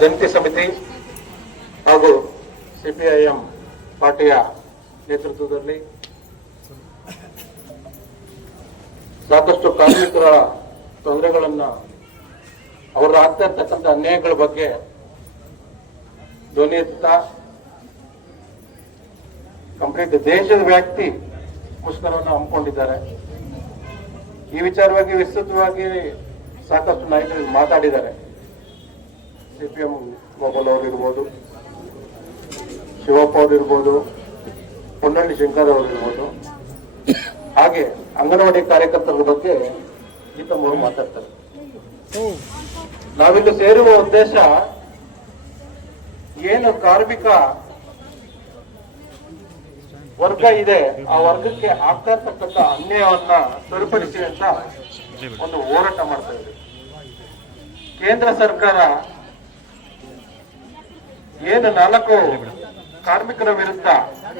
ಜಂಟಿ ಸಮಿತಿ ಹಾಗೂ ಸಿಪಿಐಎಂ ಪಾರ್ಟಿಯ ನೇತೃತ್ವದಲ್ಲಿ ಸಾಕಷ್ಟು ಕಾರ್ಮಿಕರ ತೊಂದರೆಗಳನ್ನ ಅವರು ಆಗ್ತಾ ಇರ್ತಕ್ಕಂಥ ಅನ್ಯಾಯಗಳ ಬಗ್ಗೆ ಧ್ವನಿ ಎತ್ತಾ ಕಂಪ್ಲೀಟ್ ದೇಶದ ವ್ಯಾಪ್ತಿ ಮುಷ್ಕರವನ್ನು ಹಮ್ಮಿಕೊಂಡಿದ್ದಾರೆ. ಈ ವಿಚಾರವಾಗಿ ವಿಸ್ತೃತವಾಗಿ ಸಾಕಷ್ಟು ನಾಯಕರು ಮಾತಾಡಿದ್ದಾರೆ. ಸಿಪಿಎಂ ಗೋಪಾಲ್ ಅವರು ಇರ್ಬೋದು, ಶಿವಪ್ಪ ಅವರು ಇರ್ಬೋದು, ಪೊನ್ನಳ್ಳಿ ಶಂಕರ್ ಅವರು ಇರ್ಬೋದು, ಹಾಗೆ ಅಂಗನವಾಡಿ ಕಾರ್ಯಕರ್ತರ ಬಗ್ಗೆ ಗೀತಮ್ಮ ಅವರು ಮಾತಾಡ್ತಾರೆ. ನಾವಿಲ್ಲಿ ಸೇರುವ ಉದ್ದೇಶ ಏನು ಕಾರ್ಮಿಕ ವರ್ಗ ಇದೆ, ಆ ವರ್ಗಕ್ಕೆ ಆಗ್ತಾ ಇರ್ತಕ್ಕಂಥ ಅನ್ಯಾಯವನ್ನ ಸರಿಪಡಿಸಿ ಅಂತ ಒಂದು ಹೋರಾಟ ಮಾಡ್ತಾ ಇದೆ. ಕೇಂದ್ರ ಸರ್ಕಾರ ಏನು 4 ಕಾರ್ಮಿಕರ ವಿರುದ್ಧ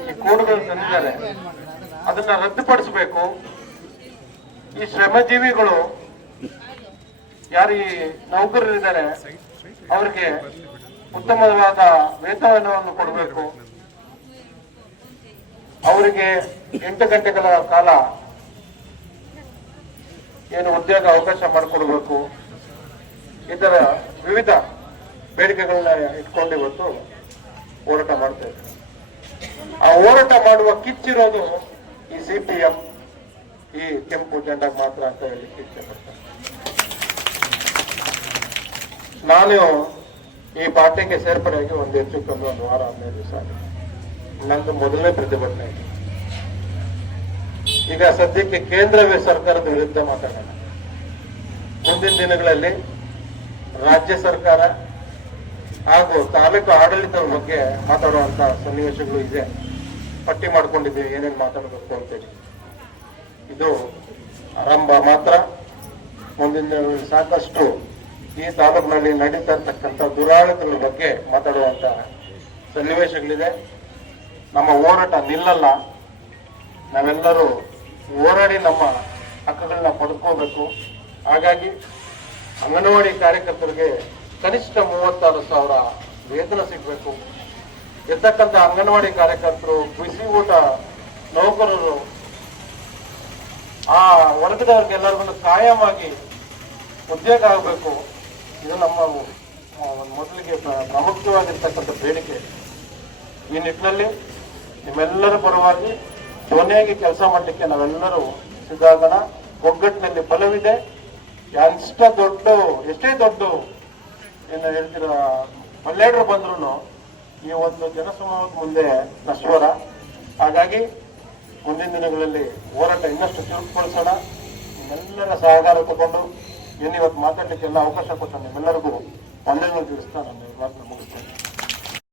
ಈ ಕೋಡ್ಗಳು ತಂದಿದ್ದಾರೆ, ಅದನ್ನ ರದ್ದುಪಡಿಸಬೇಕು. ಈ ಶ್ರಮಜೀವಿಗಳು ಯಾರು ಈ ನೌಕರರಿದ್ದಾರೆ ಅವರಿಗೆ ಉತ್ತಮವಾದ ವೇತನವನ್ನು ಕೊಡಬೇಕು. ಅವರಿಗೆ 8 ಗಂಟೆಗಳ ಕಾಲ ಏನು ಉದ್ಯೋಗ ಅವಕಾಶ ಮಾಡಿಕೊಡ್ಬೇಕು. ಇದರ ವಿವಿಧ ಬೇಡಿಕೆಗಳನ್ನ ಇಟ್ಕೊಂಡು ಇವತ್ತು ಹೋರಾಟ ಮಾಡ್ತಾ ಇದ್ದಾರೆ. ಆ ಹೋರಾಟ ಮಾಡುವ ಕಿಚ್ಚಿರೋದು ಈ ಸಿಪಿಎಂ, ಈ ಕೆಂಪು ಜೆಂಡಾಗ ಮಾತ್ರ ಅಂತ ಹೇಳಿ ಇಚ್ಛೆ ಪಡ್ತಾರೆ. ನಾನು ಈ ಪಾರ್ಟಿಗೆ ಸೇರ್ಪಡೆಯಾಗಿ ಒಂದು ಹೆಚ್ಚು ಕಮ್ಮಿ 1 ವಾರ 15 ದಿವಸ ಆಗಿದೆ. ನಂದು ಮೊದಲನೇ ಪ್ರತಿಭಟನೆ ಇದೆ. ಈಗ ಸದ್ಯಕ್ಕೆ ಕೇಂದ್ರ ಸರ್ಕಾರದ ವಿರುದ್ಧ ಮಾತಾಡೋಣ. ಮುಂದಿನ ದಿನಗಳಲ್ಲಿ ರಾಜ್ಯ ಸರ್ಕಾರ ಹಾಗೂ ತಾಲೂಕು ಆಡಳಿತದ ಬಗ್ಗೆ ಮಾತಾಡುವಂತ ಸನ್ನಿವೇಶಗಳು ಇದೆ. ಪಟ್ಟಿ ಮಾಡ್ಕೊಂಡಿದ್ದೀವಿ ಏನೇನು ಮಾತಾಡಬೇಕು ಅಂತೇಳಿ. ಇದು ಆರಂಭ ಮಾತ್ರ. ಮುಂದಿನ ದಿನಗಳಲ್ಲಿ ಸಾಕಷ್ಟು ಈ ತಾಲೂಕಿನಲ್ಲಿ ನಡೀತಾ ಇರ್ತಕ್ಕಂಥ ದುರಾಡಳಿತಗಳ ಬಗ್ಗೆ ಮಾತಾಡುವಂತ ಸನ್ನಿವೇಶಗಳಿದೆ. ನಮ್ಮ ಹೋರಾಟ ನಿಲ್ಲಲ್ಲ. ನಾವೆಲ್ಲರೂ ಹೋರಾಡಿ ನಮ್ಮ ಹಕ್ಕುಗಳನ್ನ ಪಡ್ಕೋಬೇಕು. ಹಾಗಾಗಿ ಅಂಗನವಾಡಿ ಕಾರ್ಯಕರ್ತರಿಗೆ ಕನಿಷ್ಠ 36,000 ವೇತನ ಸಿಗಬೇಕು. ಇರ್ತಕ್ಕಂಥ ಅಂಗನವಾಡಿ ಕಾರ್ಯಕರ್ತರು, ಬಿಸಿ ಊಟ ನೌಕರರು, ಆ ವರ್ಗದವ್ರಿಗೆಲ್ಲರಿಗೂ ಕಾಯಮಾಗಿ ಉದ್ಯೋಗ ಆಗಬೇಕು. ಇದು ನಮ್ಮ ಮೊದಲಿಗೆ ಪ್ರಮುಖವಾಗಿರ್ತಕ್ಕಂಥ ಬೇಡಿಕೆ. ಈ ನಿಟ್ಟಿನಲ್ಲಿ ನಿಮ್ಮೆಲ್ಲರ ಪರವಾಗಿ ಧ್ವನಿಯಾಗಿ ಕೆಲಸ ಮಾಡಲಿಕ್ಕೆ ನಾವೆಲ್ಲರೂ ಸಿದ್ಧಾಗೋಣ. ಒಗ್ಗಟ್ಟಿನಲ್ಲಿ ಬಲವಿದೆ. ಎಷ್ಟೇ ದೊಡ್ಡ ಏನು ಹೇಳ್ತೀರ ಮಲ್ಲೇಡರು ಬಂದ್ರು ಈ ಒಂದು ಜನಸಮೂಹದ ಮುಂದೆ ನಶ್ವರ. ಹಾಗಾಗಿ ಮುಂದಿನ ದಿನಗಳಲ್ಲಿ ಹೋರಾಟ ಇನ್ನಷ್ಟು ಚುರುಕುಗೊಳಿಸೋಣ. ನಿಮ್ಮೆಲ್ಲರ ಸಹಕಾರ ತಗೊಂಡು ಏನು ಇವತ್ತು ಮಾತಾಡಲಿಕ್ಕೆಲ್ಲ ಅವಕಾಶ ಕೊಟ್ಟು ನಿಮ್ಮೆಲ್ಲರಿಗೂ ವಂದನೆಗಳನ್ನು ತಿಳಿಸ್ತಾ ನಾನು ಮಾತನ್ನು ಮುಗಿಸ್ತೇನೆ.